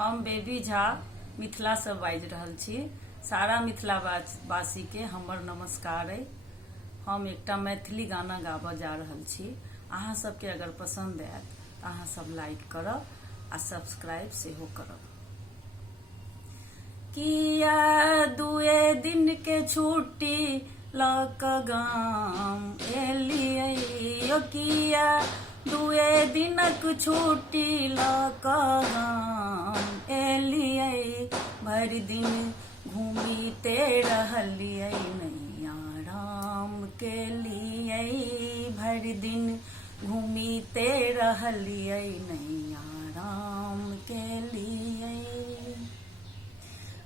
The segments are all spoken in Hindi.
हम बेबी झा मिथिला से बाजि रहल छी। सारा मिथिलावासी के हमर नमस्कार है। हम एकटा मैथिली गाना गाबऽ जा रहल छी। अहाँ सबके अगर पसंद आयत तऽ अहाँ सब लाइक करब आ सब्सक्राइब सेहो करब। किया दुए दिन के छुट्टी लऽ कऽ गाम एलियै यो, किया दुए दिनक छुट्टी लऽ कऽ गाम एलियै। भरि दिन घूमिते रहलियै नैया राम के लिए। भरि दिन घूमिते रहलियै नैया राम के लिए।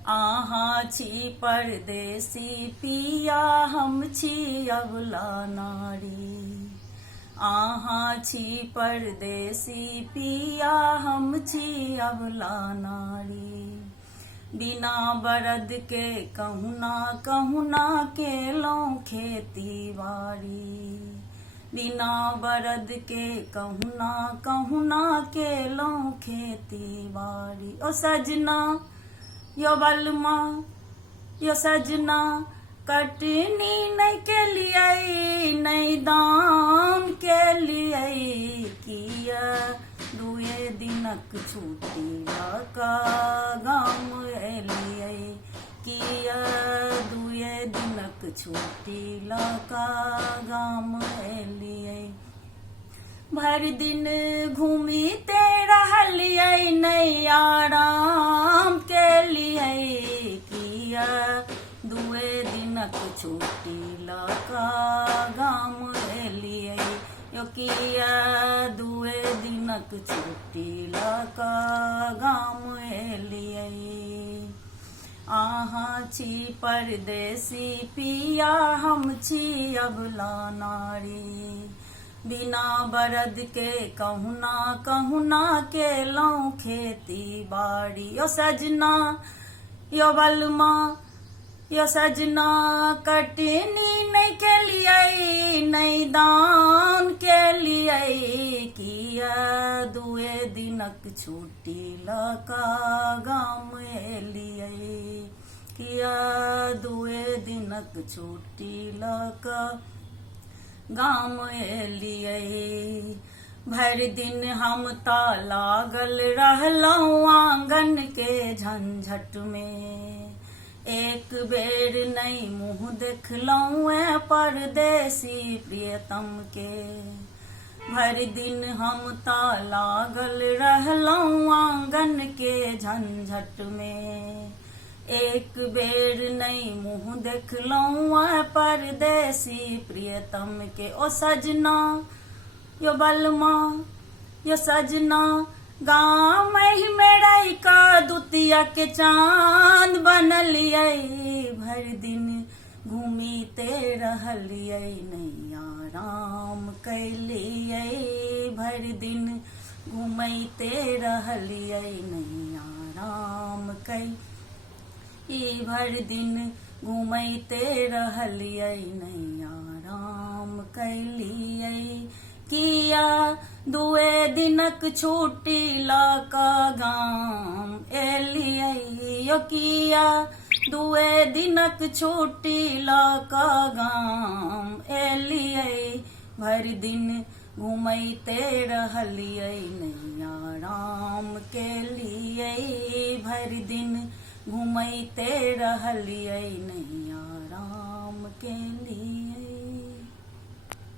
अहाँ छी परदेसी पिया, हम छी अबला नारी। अहाँ छी परदेसी पिया, हम छी अबला नारी। बिना बरद के कहुना कहुना केलहुँ खेती बाड़ी। बिना बरद के कहुना कहुना केलहुँ खेती बाड़ी। ओ सजना यो बलमा यो सजना, कटनी नहीं केलियै नहीं दाम केलियै। किया दुए दिनक छुट्टी लऽ कऽ गाम एलियै। किया दुए दिनक छुट्टी लऽ कऽ गाम एलियै। भरि दिन घूमिते रहलियै नैया राम के लिए। किया दुए दिनक छुट्टी लऽ कऽ गाम एलियै यो, किया दुए दिनक छुट्टी लऽ कऽ गाम एलियै। अहाँ छी परदेसी पिया, हम छी अबला नारी। बिना बरद के कहुना कहुना केलहुँ खेती बाड़ी। यो सजना यो बलमा यो सजना, कटनी नहीं केलियै नहीं दान केलियै। किया दुए दिनक छुट्टी लऽ कऽ गाम एलियै। किया दुए दिनक छुट्टी लऽ कऽ गाम एलियै। भरि दिन हम तऽ लागल रहलहुँ आंगन के झंझट में। एक बेर नहीं मुँह देखलहुँ परदेसी प्रियतम के। भरि दिन हम तऽ लागल रहलहुँ आंगन के झंझट में। एक बेर नहीं मुँह देखलहुँ परदेसी प्रियतम के। ओ सजना यो बलमा यो सजना, गाँव में रहि कऽ दुतिया के चाँद बनलियै। भरि दिन घूमिते रहलियै नैया राम कैलियै। भरि दिन घूमिते रहलियै नैया राम भरि दिन घूमिते रहलियै नैया राम कैलियै। किया दुए दिनक छुट्टी लऽ कऽ गाम एलियै यो, किया दुए दिनक छुट्टी लऽ कऽ गाम एलियै। भरि दिन घूमिते रहलियै नैया राम के लिए। भरि दिन घूमिते रहलियै नैया राम के लिए।